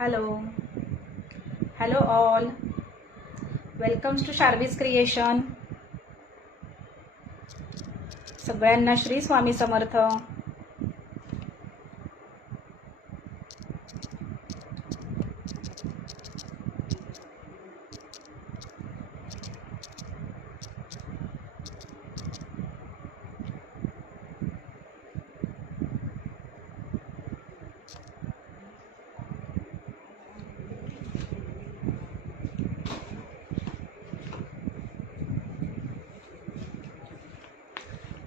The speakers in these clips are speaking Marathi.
Hello, hello all. Welcome to Sharvi's Creation. सगळ्यांना श्री स्वामी समर्थ.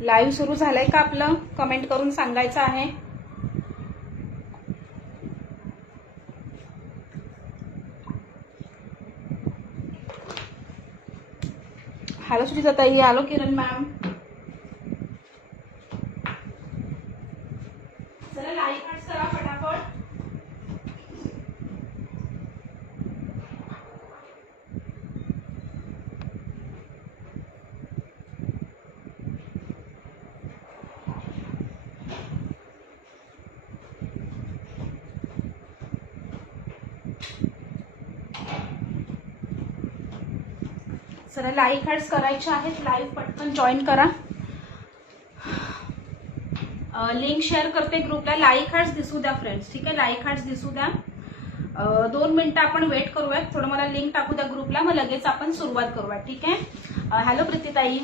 लाईव्ह सुरू झालंय का आपलं? कमेंट करून सांगायचं आहे. हॅलो सुचिताताई, हॅलो किरण मॅम. चला लाईव्ह कट करा फटाफट. चला लाईव्ह हॅड्स करायचे आहेत. लाईव्ह पटकन जॉईन करा. लिंक शेअर करते ग्रुपला. लाईव्ह हॅड्स दिसू द्या फ्रेंड्स, ठीक आहे? लाईव्ह हॅड्स दिसू द्या. 2 मिनिटं आपण वेट करूयात. थोडं मला लिंक टाकू द्या ग्रुपला, मग लगेच आपण सुरुवात करूयात, ठीक आहे? हॅलो प्रीतीताई.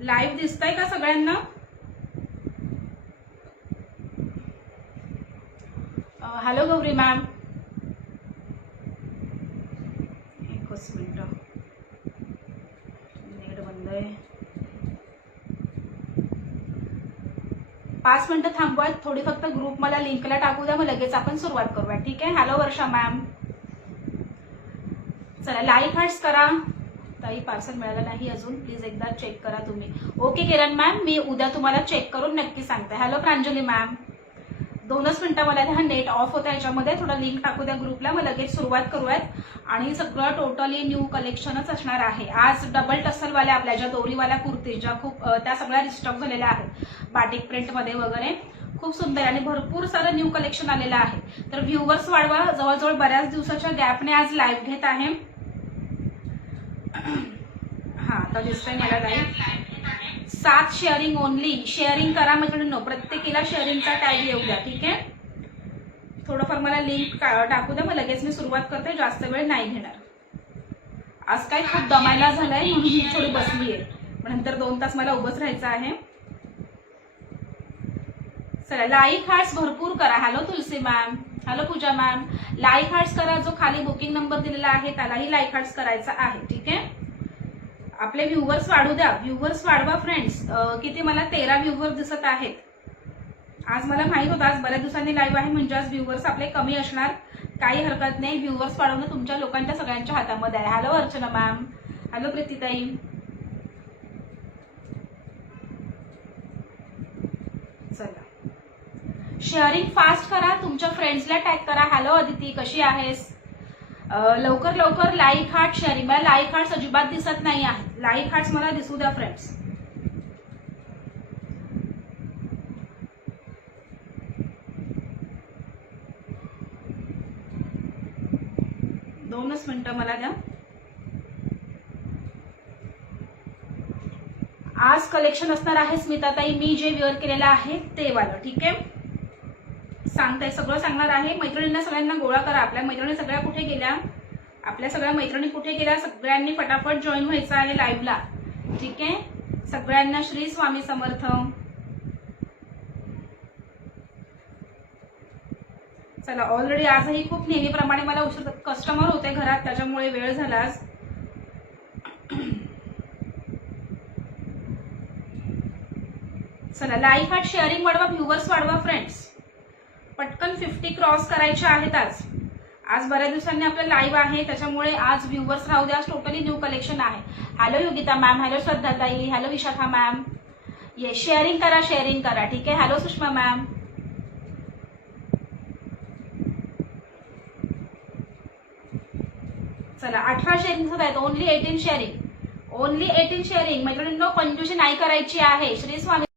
लाईव्ह दिसतंय का सगळ्यांना? Hello Gauri ma'am. एकच मिनिट, नेट बंद आहे. 5 मिनिटं थांबवा. थोडी फक्त ग्रुप मला लिंकला टाकू द्या, मग लगेच आपण सुरुवात करूया, ठीक आहे? हॅलो वर्षा मॅम. चला लाईव्ह हॅड्स करा. ताई पार्सल मिळालं नाही अजून, प्लीज एकदा चेक करा तुम्ही. ओके किरण मॅम, मी उद्या तुम्हाला चेक करून नक्की सांगते. Hello Pranjali ma'am. 2च मिनिटं मला द्या. नेट ऑफ होता याच्यामध्ये. थोडा लिंक टाकू द्या ग्रुपला, मग लगेच सुरुवात करूयात. आणि सगळं टोटली न्यू कलेक्शनच असणार आहे. आज डबल टसलवाल्या आपल्या ज्या दोरीवाल्या कुर्ती ज्या खूप त्या सगळ्या रिस्टॉक झालेल्या आहेत बाटिक प्रिंटमध्ये वगैरे. खूप सुंदर आणि भरपूर सारं न्यू कलेक्शन आलेलं आहे. तर व्ह्यूवर्स वाढवा. जवळजवळ बऱ्याच दिवसाच्या गॅपने आज लाईव्ह घेत आहे. हा आता दिसतंय मला लाईव्ह. 7 sharing only. शेअरिंग करा म्हणजे प्रत्येकीला शेअरिंगचा टॅग येऊ द्या, ठीक आहे? थोडंफार मला लिंक टाकू द्या, मग लगेच मी सुरुवात करते. जास्त वेळ नाही घेणार. आज काय खूप दमायला झालंय म्हणून मी थोडी बसलीये. नंतर 2 तास मला उभंच राहायचं आहे. चला लाईव्ह हार्ट्स भरपूर करा. हॅलो तुलसी मॅम, हॅलो पूजा मॅम. लाईव्ह हार्ट्स करा. जो खाली बुकिंग नंबर दिलेला आहे त्यालाही लाईव्ह हार्ट्स करायचा आहे, ठीक आहे? आपले व्ह्यूवर्स वाढू द्या. व्ह्यूवर्स वाढवा फ्रेंड्स. किती मला 13 व्ह्यूवर दिसत आहेत. आज मला माहित होतं आज बऱ्याच दिवसांनी लाईव्ह आहे म्हणजे आज व्ह्यूवर्स आपले कमी असणार. काही हरकत नाही. व्ह्यूवर्स वाढवणं तुमच्या लोकांच्या सगळ्यांच्या हातामध्ये आहे. हॅलो अर्चना मॅम, हॅलो प्रीतीताई. चला शेअरिंग फास्ट करा. तुमच्या फ्रेंड्सला टॅग करा. हॅलो अदिती, कशी आहेस? लवकर लवकर लाईक हार्ट शेअरिंग. मला लाईक हार्ट्स अजिबात दिसत नाही आहे. लाईक हार्ट्स मला दिसू द्या फ्रेंड्स. दोनच मिनिटं मला द्या. आज कलेक्शन असणार आहे स्मिताताई. मी जे वेअर केलेलं आहे ते वालं, ठीक आहे? सांगताय सगळं सांगणार आहे. मैत्रिणींना सगळ्यांना गोळा करा. आपल्या मैत्रिणी सगळ्या कुठे गेल्या? आपल्या सगळ्या मैत्रिणी कुठे गेल्या? सगळ्यांनी फटाफट जॉईन व्हायचं आहे लाईव्हला, ठीक आहे? सगळ्यांना श्री स्वामी समर्थ. चला ऑलरेडी आजही खूप नेहमीप्रमाणे मला उशीर कस्टमर होते घरात, त्याच्यामुळे वेळ झाला आज. चला लाईव्ह हार्ट शेअरिंग वाढवा. व्ह्यूवर्स वाढवा फ्रेंड्स. पटकन 50 क्रॉस करायचे आहेत आज. आज बऱ्याच दिवसांनी आपलं लाईव्ह आहे त्याच्यामुळे आज व्ह्यूवर्स राहू द्या. टोटली न्यू कलेक्शन आहे. हॅलो योगिता मॅम, हॅलो श्रद्धाताई, हॅलो विशाखा मॅम. ये शेअरिंग करा, शेअरिंग करा, ठीक आहे? Hello Sushma ma'am. चला 18 शेअरिंग होत आहेत. Only 18 sharing. Only 18 sharing. मैत्रिणींनो कंजूसी नाही करायची आहे. श्री स्वामी